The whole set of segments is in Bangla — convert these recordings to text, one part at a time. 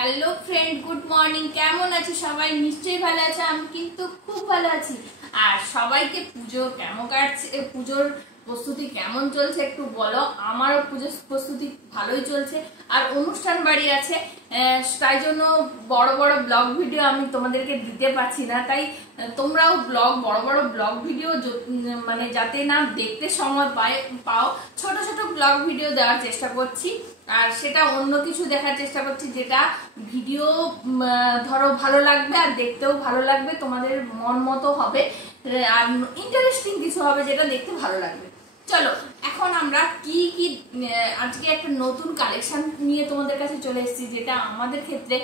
Hello friend, good morning. কেমন আছে সবাই? নিশ্চয়ই ভালো আছে। আমি কিন্তু খুব ভালো আছি। আর সবাইকে পুজো কেমন কাটছে, পুজোর প্রস্তুতি কেমন চলছে একটু বলো। আমারও পুজোর প্রস্তুতি ভালোই চলছে। আর অনুষ্ঠান বাড়ি আছে, তাই জন্য বড় বড় ব্লগ ভিডিও আমি তোমাদেরকে দিতে পারছি না। তাই তোমরাও বড় বড় ব্লগ ভিডিও মানে যাতে না দেখতে সময় পাও, ছোট ছোট ব্লগ ভিডিও দেওয়ার চেষ্টা করছি। আর সেটা অন্য কিছু দেখার চেষ্টা করছি যেটা ভিডিও ধরো ভালো লাগবে আর দেখতেও ভালো লাগবে, তোমাদের মন মতো হবে আর ইন্টারেস্টিং কিছু হবে যেটা দেখতে ভালো লাগবে। চলো এখন আমরা কি কি আজকে একটা নতুন কালেকশন নিয়ে তোমাদের কাছে চলে এসেছি, যেটা আমাদের ক্ষেত্রে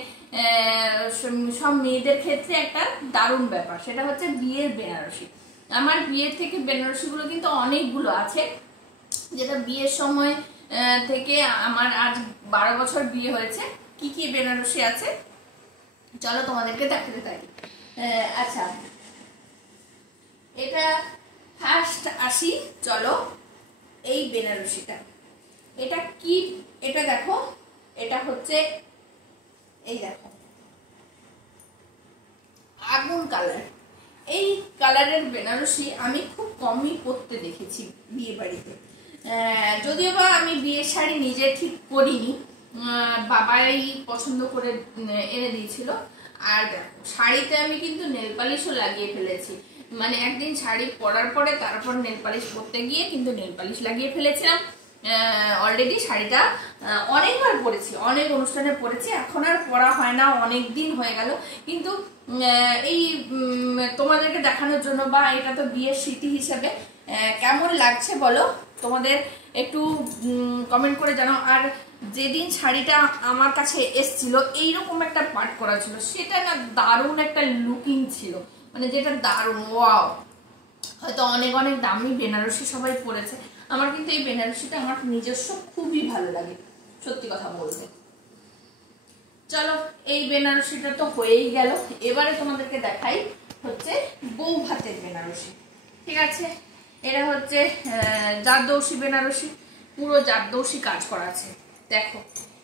সব মেয়েদের ক্ষেত্রে একটা দারুণ ব্যাপার। সেটা হচ্ছে বিয়ের বেনারসি। আমার বিয়ের থেকে বেনারসি গুলো কিন্তু অনেকগুলো আছে, যেটা বিয়ের সময় থেকে আমার আজ 12 বছর বিয়ে হয়েছে। কি কি বেনারসি আছে চলো তোমাদেরকে দেখাতে থাকি। আচ্ছা, এটা ফার্স্ট আসি, চলো এই বেনারসিটা। এটা কি? এটা দেখো, এটা হচ্ছে এই দেখো আগুন কালার। এই কালারের বেনারসি আমি খুব কমই পরতে দেখেছি বিয়ে বাড়িতে। যদিও বা আমি বিয়ের শাড়ি নিজে ঠিক করিনি, বাবাই পছন্দ করে এনে দিয়েছিল। আর দেখো শাড়িতে আমি কিন্তু নেল পালিশও লাগিয়ে ফেলেছি। মানে একদিন শাড়ি পরার পরে তারপর নেল পালিশ করতে গিয়ে কিন্তু নেল পালিশ লাগিয়ে ফেলেছিলাম। অলরেডি শাড়িটা অনেকবার পরেছি, অনেক অনুষ্ঠানে পরেছি, এখন আর পরা হয় না, অনেক দিন হয়ে গেল। কিন্তু এই তোমাদেরকে দেখানোর জন্য, বা এটা তো বিয়ের স্মৃতি হিসেবে কেমন লাগছে বলো তোমাদের একটু কমেন্ট করে জানাও। আর যেদিন শাড়িটা আমার কাছে এসছিল এইরকম একটা পাট করা ছিল, সেটা না দারুণ একটা লুকিং ছিল, মানে যেটা দারুণ ওয়াও। হয়তো অনেক অনেক দামি বেনারসি সবাই পরেছে, আমার কিন্তু এই বেনারসিটা আমার নিজস্ব খুবই ভালো লাগে, সত্যি কথা বলতে। চলো এই বেনারসিটা তো হয়েই গেল, এবারে তোমাদেরকে দেখাই হচ্ছে বউ ভাতের বেনারসি। ঠিক আছে, এটা হচ্ছে জারদৌসি বেনারসি, পুরো জারদৌসি কাজ করা আছে। দেখো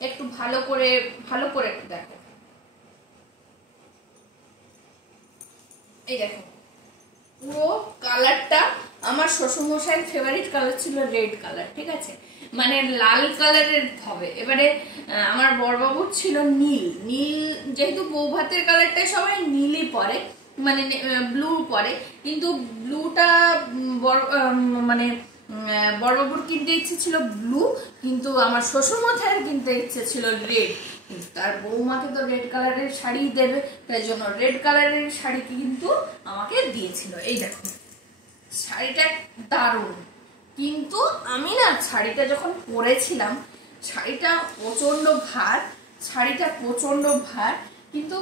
একটু ভালো করে একটু দেখো, এই দেখো পুরো কালারটা আমার শ্বশুরমশাইয়ের ফেভারিট কালার ছিল রেড কালার। ঠিক আছে, মানে লাল কালারের হবে। এবারে আমার বড়বাবুর ছিল নীল। যেহেতু বউ ভাতের কালারটা সবাই নীলই পরে, মানে ব্লু পরে, কিন্তু ব্লুটা মানে বড়বাবুর কিনতে ইচ্ছে ছিল ব্লু, কিন্তু আমার শ্বশুরমশাইয়ের কিনতে ইচ্ছে ছিল রেড। তার বৌমাকে তো রেড কালারের শাড়ি দেবে, তাই জন্য রেড কালারের শাড়ি কিন্তু আমাকে দিয়েছিল। এই দেখো শাড়িটা দারুণ, কিন্তু আমি না শাড়িটা যখন পরেছিলাম, শাড়িটা প্রচন্ড ভার, কিন্তু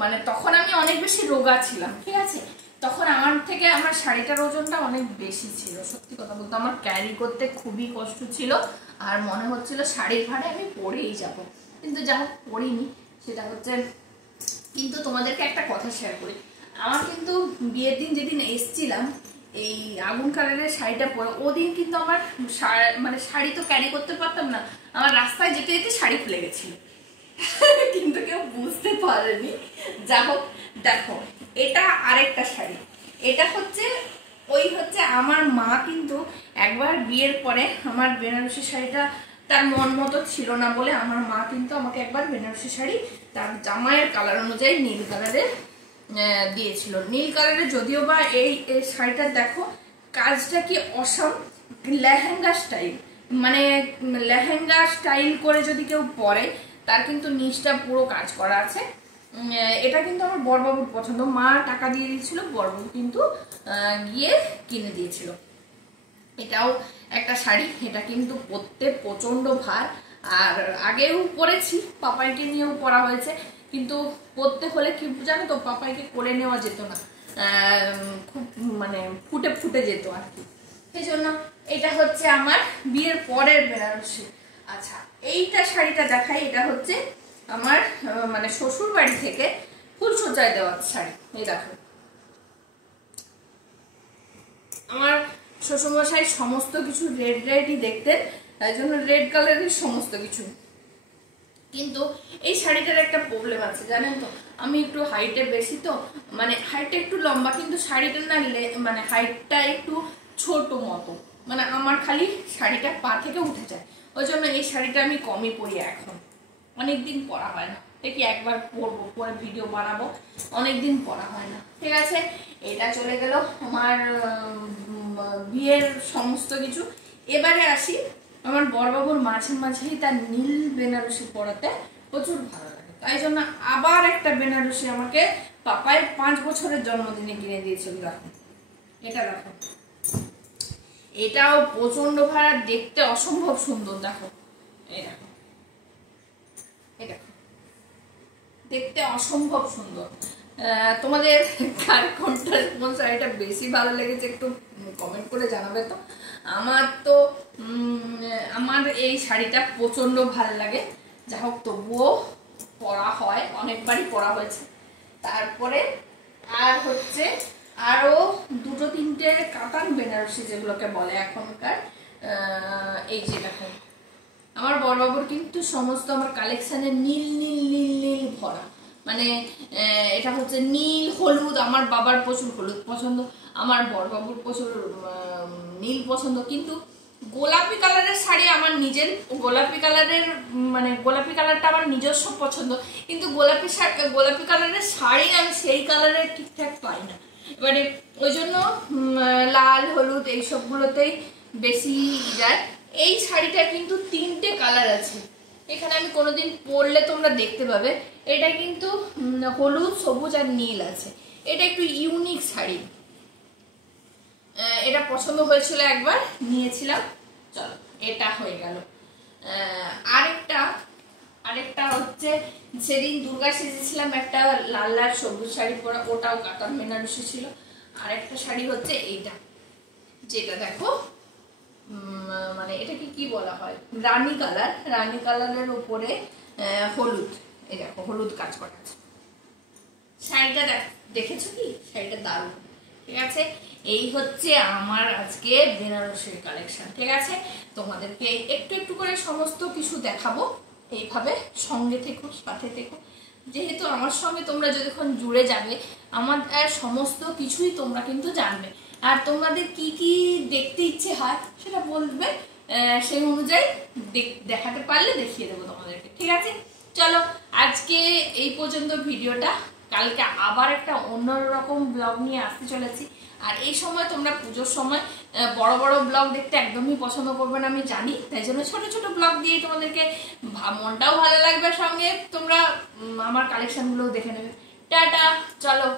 মানে তখন আমি অনেক বেশি রোগা ছিলাম। ঠিক আছে, তখন আমার থেকে আমার শাড়িটার ওজনটা অনেক বেশি ছিল। সত্যি কথা বলতে আমার ক্যারি করতে খুবই কষ্ট ছিল, আর মনে হচ্ছিল শাড়ির ভারে আমি পরেই যাব, কিন্তু যা হোক পরিনি। সেটা হচ্ছে, কিন্তু তোমাদেরকে একটা কথা শেয়ার করি। আমার কিন্তু বিয়ের দিন যেদিন এসছিলাম এই আগুন কালারের শাড়িটা পরে, ওদিন কিন্তু আমার মানে শাড়ি তো ক্যারি করতে পারতাম না, আমার রাস্তায় যেতে যেতে শাড়ি খুলে গেছিল, কিন্তু কেউ বুঝতে পারেনি। যা হোক দেখো, এটা আরেকটা শাড়ি। এটা হচ্ছে আমার মা কিন্তু একবার বিয়ের পরে আমার বেনারসি শাড়িটা তার মন মতো ছিল না বলে আমার মা কিন্তু আমাকে একবার বেনারসি শাড়ি তার জামাইয়ের কালার অনুযায়ী নীল কালারের দিয়েছিল। নীল কালারের, যদিও বা এই শাড়িটা দেখো কাজটা কি অসম, লেহেঙ্গা স্টাইল, মানে লেহেঙ্গা স্টাইল করে যদি কেউ পরে তার কিন্তু নিচটা পুরো কাজ করা আছে। এটা কিন্তু আমার বড়বাবুর পছন্দ, মা টাকা দিয়ে দিয়েছিল, বড়বাবু কিন্তু গিয়ে কিনে দিয়েছিল। এটাও একটা শাড়ি, এটা কিন্তু পরতে প্রচন্ড ভার। আর আগেও পরেছি, পাপাইকে নিয়েও পরা হয়েছে, কিন্তু পরতে হলে কি জানো তো, পাপাইকে কোলে নেওয়া যেত না, খুব মানে ফুটে যেত আর কি। সেই জন্য এটা হচ্ছে আমার বিয়ের পরের বেনারসি। আচ্ছা, এইটা শাড়িটা দেখাই। এটা হচ্ছে আমার মানে শ্বশুর বাড়ি থেকে ফুলসজ্জায় দেওয়া শাড়ি। এই দেখো, আমার শ্বশুরমশাই সমস্ত কিছু রেডই দেখতেন, তাই জন্য রেড কালারের সমস্ত কিছু। কিন্তু এই শাড়িটার একটা প্রবলেম আছে জানেন তো, আমি একটু হাইটে বেশি, তো মানে হাইটটা একটু লম্বা, কিন্তু শাড়িটা না মানে হাইটটা একটু ছোট মতো, মানে আমার খালি শাড়িটা পা থেকে উঠে যায়। ওই জন্য এই শাড়িটা আমি কমই পরি এখন, অনেকদিন পরা হয় না, দেখি একবার পরবো, পরে ভিডিও বানাবো, অনেকদিন পরা হয় না। ঠিক আছে, এটা চলে গেল আমার বিয়ের সমস্ত কিছু। এবারে আসি, আমার বড়বাবুর মাঝে মাঝেই তার নীল বেনারসি পরাতে প্রচুর ভালো লাগে, তাই জন্য আবার একটা বেনারসি আমাকে পাপায় 5 বছরের জন্মদিনে কিনে দিয়েছিল। দেখো এটা, দেখো এটাও প্রচন্ড ভাড়া, দেখতে অসম্ভব সুন্দর। দেখো এই দেখো, এটা দেখতে অসম্ভব সুন্দর। তোমাদের কার কোনটা কোন শাড়িটা বেশি ভালো লেগেছে একটু কমেন্ট করে জানাবে তো। আমার এই শাড়িটা প্রচন্ড ভালো লাগে, যা হোক তবুও পরা হয়, অনেকবারই পরা হয়েছে। তারপরে আর হচ্ছে আরো 2-3টে কাতান বেনারসি যেগুলোকে বলে এখনকার, এই যে দেখো আমার বড়বাবুর কিন্তু সমস্ত আমার কালেকশনে নীল নীল নীল নীল ভরা, মানে এটা হচ্ছে নীল হলুদ, আমার বাবার প্রচুর হলুদ পছন্দ, আমার বড়বাবুর প্রচুর নীল পছন্দ, কিন্তু গোলাপি কালারের শাড়ি আমার নিজের, গোলাপি কালারের মানে গোলাপি কালারটা আমার নিজস্ব পছন্দ, কিন্তু গোলাপি কালারের শাড়ি আমি সেই কালারের ঠিকঠাক পাই না। এবারে ওই জন্য লাল হলুদ এইসবগুলোতেই বেশি যায়। এই শাড়িটা কিন্তু 3টে কালার আছে, এখানে আমি কোনোদিন পরলে তোমরা দেখতে পাবে। এটা কিন্তু হলুদ, সবুজ আর নীল আছে, এটা একটু ইউনিক শাড়ি, এটা পছন্দ হয়েছিল, একবার নিয়েছিলাম। চলো এটা হয়ে গেল। আরেকটা হচ্ছে সেদিন দুর্গা সেজেছিলাম একটা লাল লাল সবুজ শাড়ি পরা, ওটাও কাতান বেনারসি ছিল। আরেকটা শাড়ি হচ্ছে এইটা, যেটা দেখো মানে এটাকে কি বলা হয়, রানী কালারের উপরে হলুদ, এই দেখো হলুদ কাজ করা আছে। শাড়িটা দেখেছো কি, শাড়িটা দারুণ। ঠিক আছে, এই হচ্ছে আমার আজকে বেনারসির কালেকশন। ঠিক আছে, তোমাদেরকে একটু একটু করে সমস্ত কিছু দেখাবো, এইভাবে সঙ্গে থেকো, সাথে থেকো। যেহেতু আমার সঙ্গে তোমরা যতক্ষণ জুড়ে যাবে, আমার সমস্ত কিছুই তোমরা কিন্তু জানবে, আর তোমাদের কি কি দেখতে ইচ্ছে হয় সেটা বলবে, সেই অনুযায়ী দেখাতে পারলে দেখিয়ে দেবো তোমাদেরকে। ঠিক আছে, চলো আজকে এই পর্যন্ত ভিডিওটা, কালকে আবার একটা অন্যরকম ব্লগ নিয়ে আসতে চলেছি। আর এই সময় তোমরা পুজোর সময় বড় বড় ব্লগ দেখতে একদমই পছন্দ করবে না আমি জানি, তাই জন্য ছোট ছোট ব্লগ দিয়ে তোমাদেরকে মনটাও ভালো লাগবে, সঙ্গে তোমরা আমার কালেকশনগুলোও দেখে নেবে। টাটা, চলো।